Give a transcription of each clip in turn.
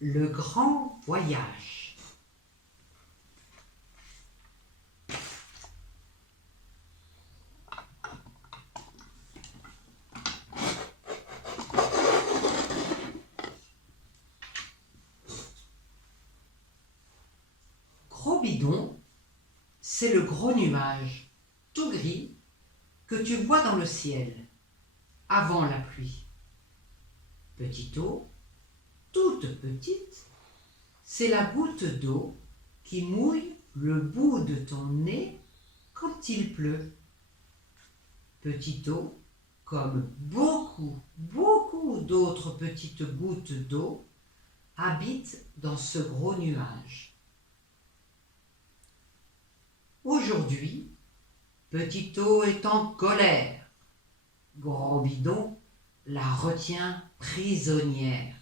Le grand voyage. Gros bidon, c'est le gros nuage, tout gris, que tu vois dans le ciel, avant la pluie. Petit eau, toute petite, c'est la goutte d'eau qui mouille le bout de ton nez quand il pleut. Petit eau, comme beaucoup d'autres petites gouttes d'eau, habite dans ce gros nuage. Aujourd'hui, Petit eau est en colère. Gros bidon la retient prisonnière.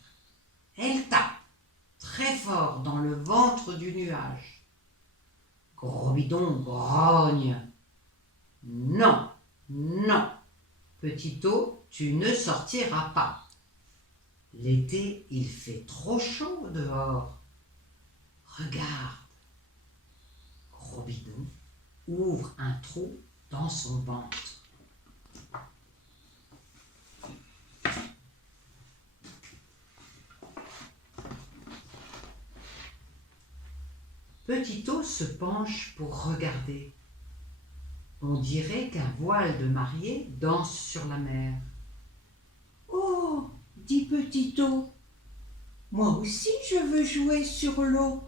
Elle tape très fort dans le ventre du nuage. Gros bidon grogne. Non, non, Petit eau, tu ne sortiras pas. L'été, il fait trop chaud dehors. Regarde. Gros bidon ouvre un trou dans son ventre. Petit eau se penche pour regarder. On dirait qu'un voile de mariée danse sur la mer. Oh, dit Petit eau, moi aussi je veux jouer sur l'eau.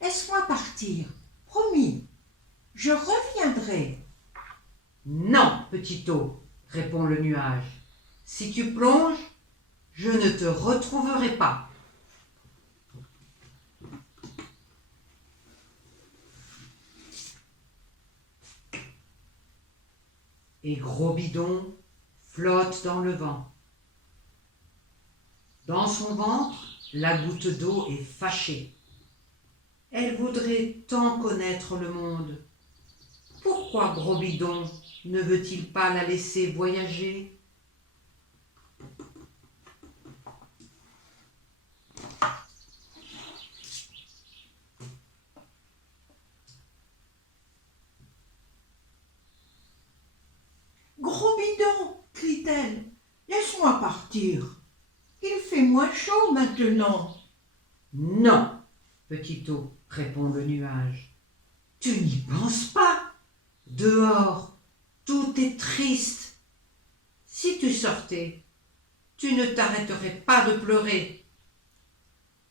Laisse-moi partir, promis, je reviendrai. Non, Petit eau, répond le nuage. Si tu plonges, je ne te retrouverai pas. Et Gros bidon flotte dans le vent. Dans son ventre, la goutte d'eau est fâchée. Elle voudrait tant connaître le monde. Pourquoi Gros bidon ne veut-il pas la laisser voyager ? Gros bidon, crie-t-elle, laisse-moi partir. Il fait moins chaud maintenant. Non, Petit eau, répond le nuage. Tu n'y penses pas. Dehors, tout est triste. Si tu sortais, tu ne t'arrêterais pas de pleurer.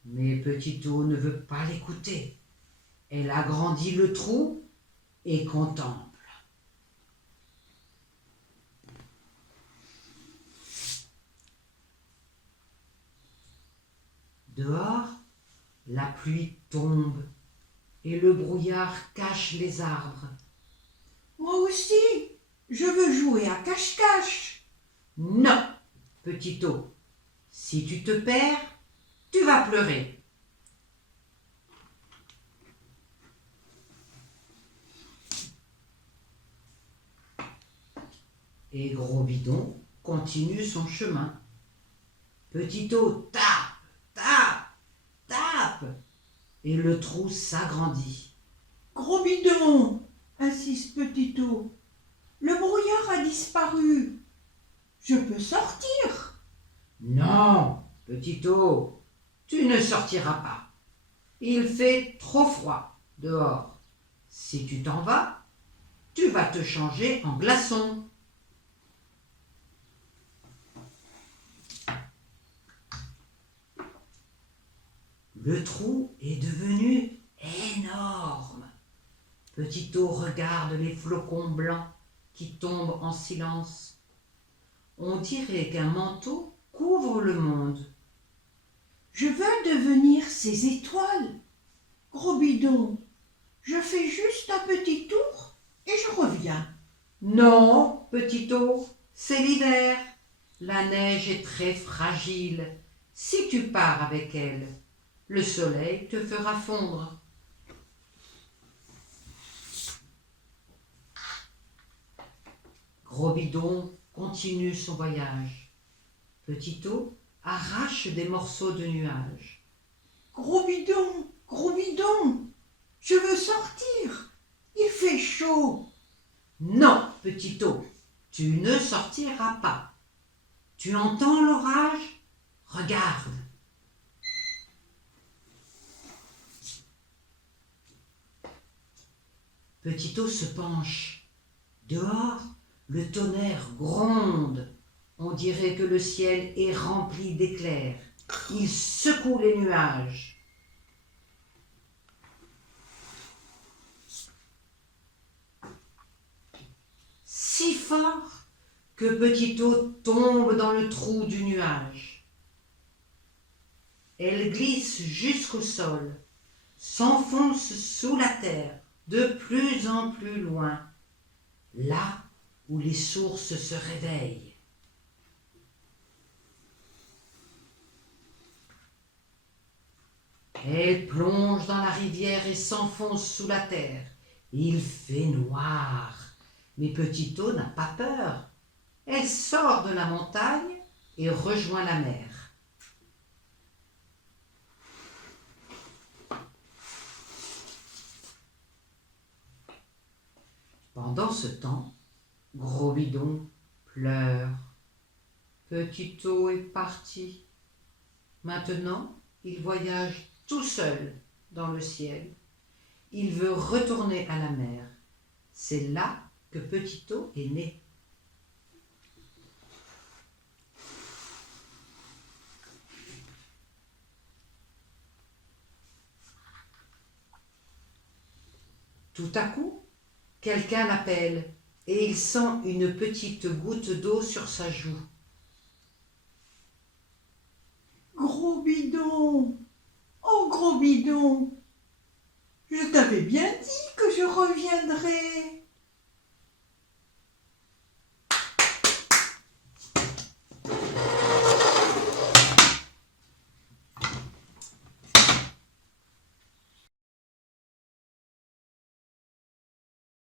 Mais Petit eau ne veut pas l'écouter. Elle agrandit le trou et contemple. Dehors, la pluie tombe et le brouillard cache les arbres. Moi aussi, je veux jouer à cache-cache. Non, Petit eau, si tu te perds, tu vas pleurer. Et Gros bidon continue son chemin. Petit eau tape, et le trou s'agrandit. Gros bidon, insiste Petit eau, le brouillard a disparu. Je peux sortir. Non, Petit eau, tu ne sortiras pas. Il fait trop froid dehors. Si tu t'en vas, tu vas te changer en glaçon. Le trou est devenu énorme. Petit eau regarde les flocons blancs qui tombent en silence. On dirait qu'un manteau couvre le monde. Je veux devenir ces étoiles. Gros bidon, je fais juste un petit tour et je reviens. Non, Petit eau, c'est l'hiver. La neige est très fragile. Si tu pars avec elle, le soleil te fera fondre. Gros bidon continue son voyage. Petit eau arrache des morceaux de nuages. Gros bidon, je veux sortir. Il fait chaud. Non, Petit-O, tu ne sortiras pas. Tu entends l'orage? Regarde. Petit-O se penche. Dehors, le tonnerre gronde. On dirait que le ciel est rempli d'éclairs. Il secoue les nuages. Si fort que Petit-O tombe dans le trou du nuage. Elle glisse jusqu'au sol, s'enfonce sous la terre, de plus en plus loin, là où les sources se réveillent. Elle plonge dans la rivière et s'enfonce sous la terre. Il fait noir, mais Petit-O n'a pas peur. Elle sort de la montagne et rejoint la mer. Pendant ce temps, Gros Bidon pleure. Petit-O est parti. Maintenant, il voyage tout seul dans le ciel. Il veut retourner à la mer. C'est là que Petit-O est né. Tout à coup, quelqu'un l'appelle et il sent une petite goutte d'eau sur sa joue. Gros bidon, oh gros bidon, je t'avais bien dit que je reviendrais.